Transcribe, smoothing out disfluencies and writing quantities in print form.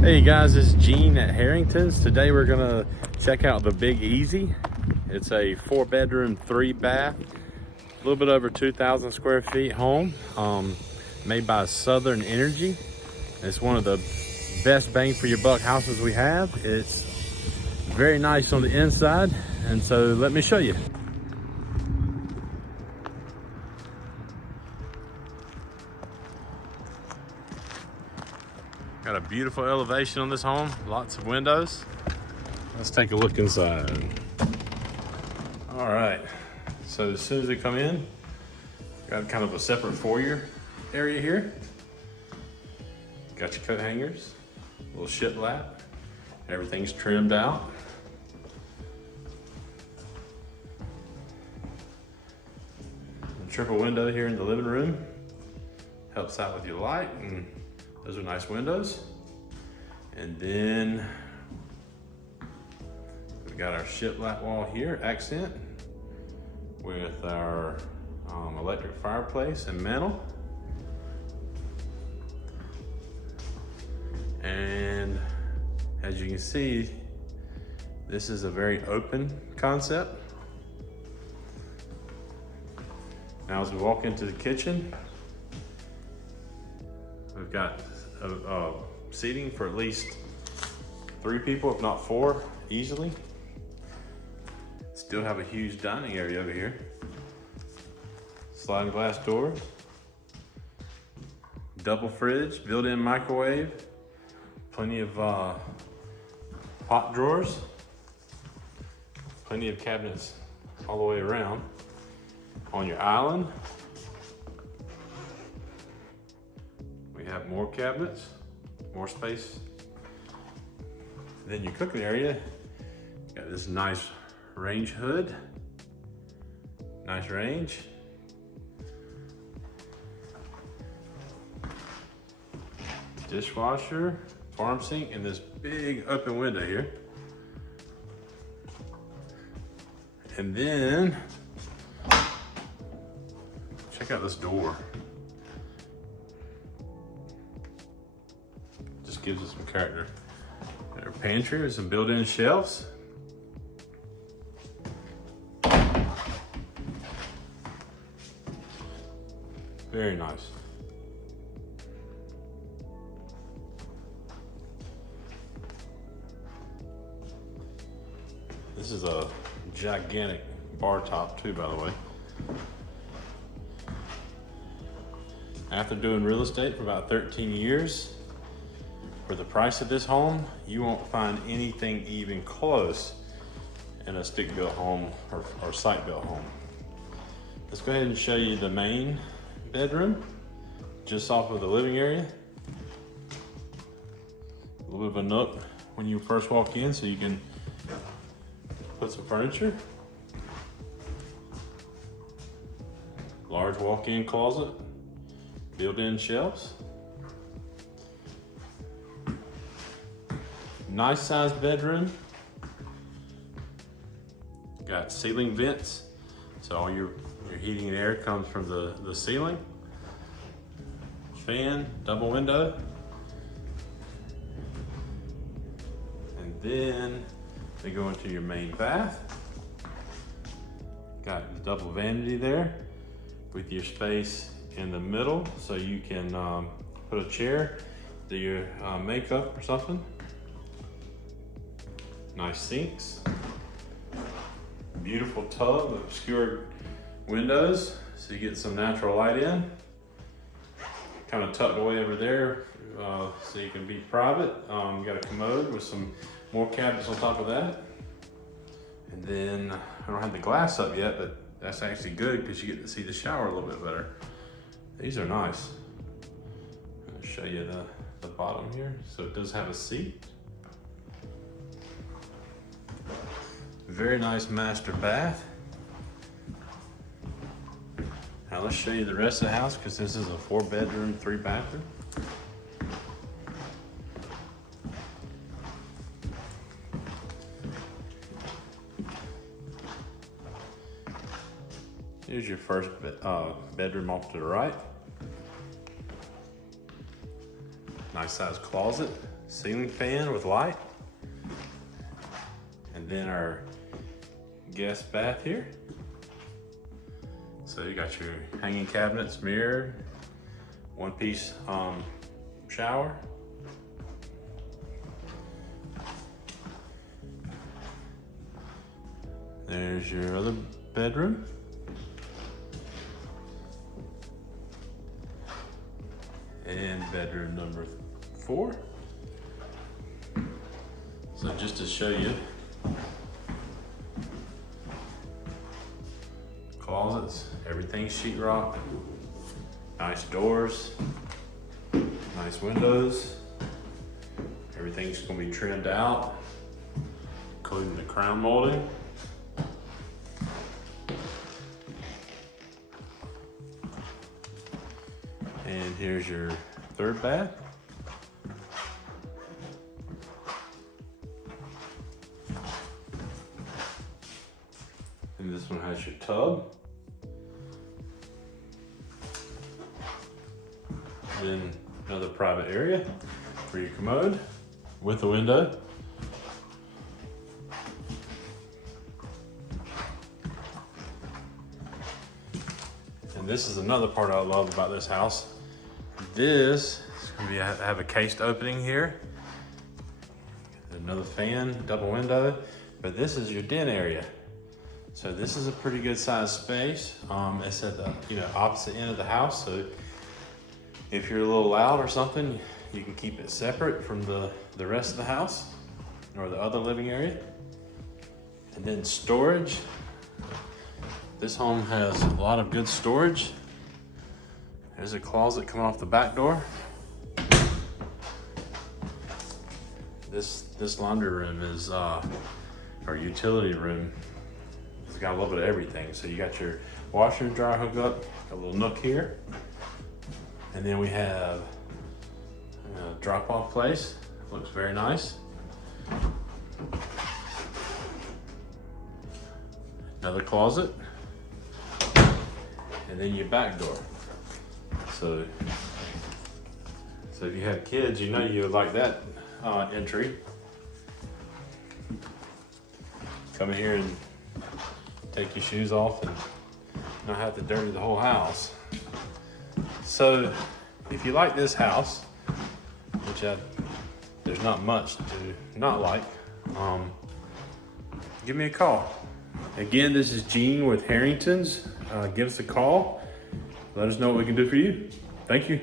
Hey guys, it's Gene at Herrington's. Today we're gonna check out the Big Easy. It's a 4-bedroom, 3-bath, a little bit over 2,000 square feet home, made by Southern Energy. It's one of the best bang for your buck houses we have. It's very nice on the inside, and so let me show you. Got a beautiful elevation on this home, lots of windows. Let's take a look inside. All right, so as soon as we come in, got kind of a separate foyer area here. Got your coat hangers, little shiplap. Everything's trimmed out. A triple window here in the living room. Helps out with your light, and those are nice windows. And then we got our shiplap wall here, accent, with our electric fireplace and mantle. And as you can see, this is a very open concept. Now as we walk into the kitchen, we've got seating for at least 3 people, if not 4, easily. Still have a huge dining area over here. Sliding glass doors, double fridge, built-in microwave, plenty of pot drawers, plenty of cabinets all the way around. On your island, we have more cabinets, more space. Then your cooking area, got this nice range hood, nice range. Dishwasher, farm sink, and this big open window here. And then, check out this door. Just gives us some character. Got our pantry with some built-in shelves. Very nice. This is a gigantic bar top too, by the way. After doing real estate for about 13 years, for the price of this home, you won't find anything even close in a stick-built home or site-built home. Let's go ahead and show you the main bedroom, just off of the living area. A little bit of a nook when you first walk in, so you can put some furniture. Large walk-in closet, built-in shelves. Nice sized bedroom. Got ceiling vents, so all your heating and air comes from the ceiling. Fan, double window. And then we go into your main bath. Got the double vanity there with your space in the middle, so you can put a chair, do your makeup or something. Nice sinks. Beautiful tub with obscured windows, so you get some natural light in. Kind of tucked away over there, so you can be private. You got a commode with some more cabinets on top of that. And then, I don't have the glass up yet, but that's actually good because you get to see the shower a little bit better. These are nice. I'll show you the bottom here. So it does have a seat. Very nice master bath. Now let's show you the rest of the house, because this is a 4-bedroom, 3-bathroom. Here's your first bedroom off to the right. Nice sized closet, ceiling fan with light. And then our guest bath here. So you got your hanging cabinets, mirror, one-piece shower. There's your other bedroom. And bedroom number 4. So just to show you, closets, everything's sheetrock, nice doors, nice windows. Everything's gonna be trimmed out, including the crown molding. And here's your third bath. And this one has your tub. Then another private area for your commode with a window. And this is another part I love about this house. This is going to have a cased opening here. Another fan, double window, but this is your den area. So this is a pretty good sized space. It's at the opposite end of the house. So if you're a little loud or something, you can keep it separate from the rest of the house or the other living area. And then storage. This home has a lot of good storage. There's a closet coming off the back door. This laundry room is our utility room. It's got a little bit of everything. So you got your washer and dryer hooked up, a little nook here. And then we have a drop-off place. Looks very nice. Another closet. And then your back door. So if you have kids, you know you would like that entry. Come in here and take your shoes off and not have to dirty the whole house. So if you like this house, which there's not much to not like, give me a call. Again, this is Gene with Herrington's. Give us a call. Let us know what we can do for you. Thank you.